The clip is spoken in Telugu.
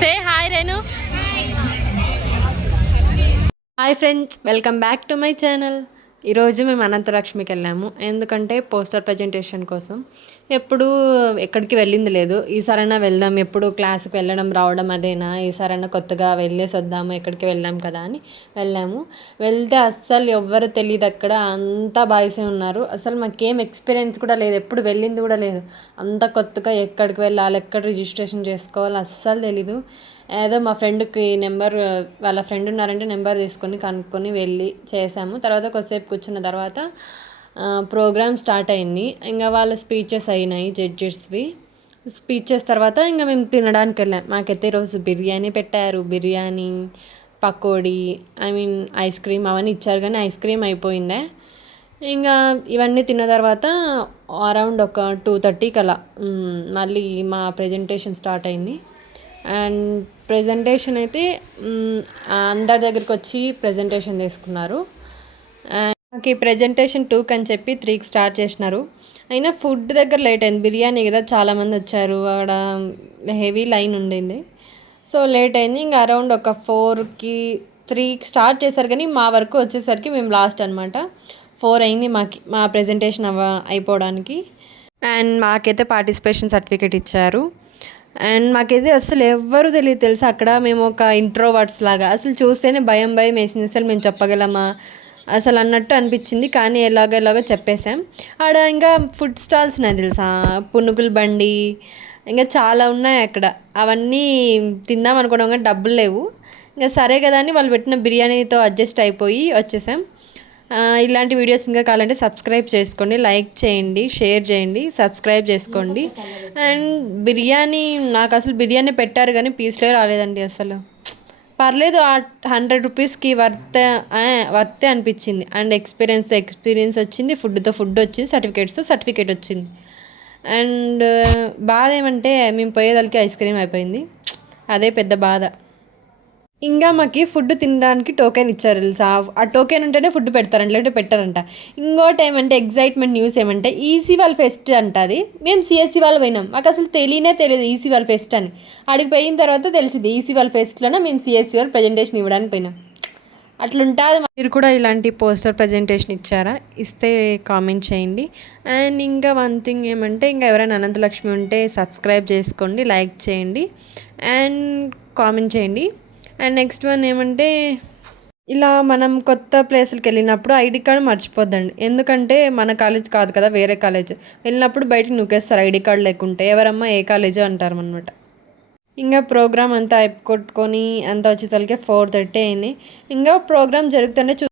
Say hi Renu. Hi friends, welcome back to my channel. ఈరోజు మేము అనంతలక్ష్మికి వెళ్ళాము. ఎందుకంటే పోస్టర్ ప్రజెంటేషన్ కోసం. ఎప్పుడు ఎక్కడికి వెళ్ళింది లేదు. ఈసారైనా వెళ్దాం, ఎప్పుడు క్లాస్కి వెళ్ళడం రావడం అదేనా, ఈసారైనా కొత్తగా వెళ్ళేసి వద్దాము, ఎక్కడికి వెళ్ళాం కదా అని వెళ్ళాము. వెళ్తే అస్సలు ఎవ్వరు తెలియదు, అక్కడ అంతా బాయ్సే ఉన్నారు. అసలు మాకేం ఎక్స్పీరియన్స్ కూడా లేదు, ఎప్పుడు వెళ్ళింది కూడా లేదు. అంత కొత్తగా ఎక్కడికి వెళ్ళాలి, ఎక్కడ రిజిస్ట్రేషన్ చేసుకోవాలి అస్సలు తెలీదు. ఏదో మా ఫ్రెండ్కి నెంబర్, వాళ్ళ ఫ్రెండ్ ఉన్నారంటే నెంబర్ తీసుకొని కనుక్కొని వెళ్ళి చేసాము. తర్వాత కొద్దిసేపు కూర్చున్న తర్వాత ప్రోగ్రామ్ స్టార్ట్ అయింది. ఇంకా వాళ్ళ స్పీచెస్ అయినాయి, జడ్జెస్వి స్పీచెస్. తర్వాత ఇంకా మేము తినడానికి వెళ్ళాం. మాకైతే ఈరోజు బిర్యానీ పెట్టారు. బిర్యానీ, పకోడీ, ఐస్ క్రీమ్ అవన్నీ ఇచ్చారు, కానీ ఐస్ క్రీమ్ అయిపోయిండే. ఇంకా ఇవన్నీ తిన్న తర్వాత అరౌండ్ ఒక 2:30కి అలా మళ్ళీ మా ప్రజెంటేషన్ స్టార్ట్ అయింది. అండ్ ప్రజెంటేషన్ అయితే అందరి దగ్గరికి వచ్చి ప్రజెంటేషన్ తీసుకున్నారు. నాకు ఈ ప్రజెంటేషన్ 2కి అని చెప్పి 3కి స్టార్ట్ చేసినారు. అయినా ఫుడ్ దగ్గర లేట్ అయింది. బిర్యానీ కదా, చాలామంది వచ్చారు, అక్కడ హెవీ లైన్ ఉండింది. సో లేట్ అయింది. ఇంకా అరౌండ్ ఒక 4కి 3కి స్టార్ట్ చేశారు, కానీ మా వరకు వచ్చేసరికి మేము లాస్ట్ అనమాట. 4 అయింది మా ప్రజెంటేషన్ అయిపోవడానికి. అండ్ మాకైతే పార్టిసిపేషన్ సర్టిఫికేట్ ఇచ్చారు. అండ్ మాకైతే అసలు ఎవ్వరూ తెలియదు తెలుసా. అక్కడ మేము ఒక ఇంట్రోవర్ట్స్ లాగా, అసలు చూస్తేనే భయం వేసింది. అసలు మేము చెప్పగలమా అసలు అన్నట్టు అనిపించింది. కానీ ఎలాగో చెప్పేసాం. ఆడ ఇంకా ఫుడ్ స్టాల్స్ ఉన్నాయి తెలుసా, పునుగుల బండి, ఇంకా చాలా ఉన్నాయి అక్కడ. అవన్నీ తిందాం అనుకున్నాం, కానీ డబ్బులు లేవు. ఇంకా సరే కదా అని వాళ్ళు పెట్టిన బిర్యానీతో అడ్జస్ట్ అయిపోయి వచ్చేసాం. ఇలాంటి వీడియోస్ ఇంకా కావాలంటే సబ్స్క్రైబ్ చేసుకోండి, లైక్ చేయండి, షేర్ చేయండి, సబ్స్క్రైబ్ చేసుకోండి. అండ్ బిర్యానీ, నాకు అసలు బిర్యానీ పెట్టారు కానీ పీస్లే రాలేదండి. అసలు పర్లేదు, ఆ 100 రూపీస్కి వర్తే అనిపించింది. అండ్ ఎక్స్పీరియన్స్ వచ్చింది, ఫుడ్ వచ్చింది, సర్టిఫికేట్ వచ్చింది. అండ్ బాధ ఏమంటే మేము పోయేదానికి ఐస్ క్రీమ్ అయిపోయింది, అదే పెద్ద బాధ. ఇంకా మాకు ఫుడ్ తినడానికి టోకెన్ ఇచ్చారు తెలుసా. ఆ టోకెన్ ఉంటేనే ఫుడ్ పెడతారంట, లేదంటే పెట్టారంట. ఇంకోటి ఏమంటే ఎగ్జైట్మెంట్ న్యూస్ ఏమంటే ఈసీ వాళ్ళ ఫెస్ట్ అంట. అది మేము సిఎస్సి వాళ్ళు పోయినాం, మాకు అసలు తెలియదు ఈసీ వాళ్ళ ఫెస్ట్ అని. అడిగి పోయిన తర్వాత తెలిసింది ఈసీ వాళ్ళ ఫెస్ట్లోనే మేము సిఎస్సి వాళ్ళు ప్రజెంటేషన్ ఇవ్వడానికి పోయినాం. అట్లుంటుంది. మీరు కూడా ఇలాంటి పోస్టర్ ప్రజెంటేషన్ ఇచ్చారా? ఇస్తే కామెంట్ చేయండి. అండ్ ఇంకా వన్ థింగ్ ఏమంటే, ఇంకా ఎవరైనా అనంతలక్ష్మి ఉంటే సబ్స్క్రైబ్ చేసుకోండి, లైక్ చేయండి అండ్ కామెంట్ చేయండి. అండ్ నెక్స్ట్ వన్ ఏమంటే, ఇలా మనం కొత్త ప్లేసులకి వెళ్ళినప్పుడు ఐడి కార్డు మర్చిపోద్దండి. ఎందుకంటే మన కాలేజ్ కాదు కదా, వేరే కాలేజ్. వెళ్ళినప్పుడు బయటకు నూకేస్తారు ఐడి కార్డు లేకుంటే. ఎవరమ్మా ఏ కాలేజో అంటారు అనమాట. ఇంకా ప్రోగ్రామ్ అంతా అయిపోగొట్టుకొని అంతా వచ్చేసరికి 4:30 అయింది. ఇంకా ప్రోగ్రామ్ జరుగుతుంటే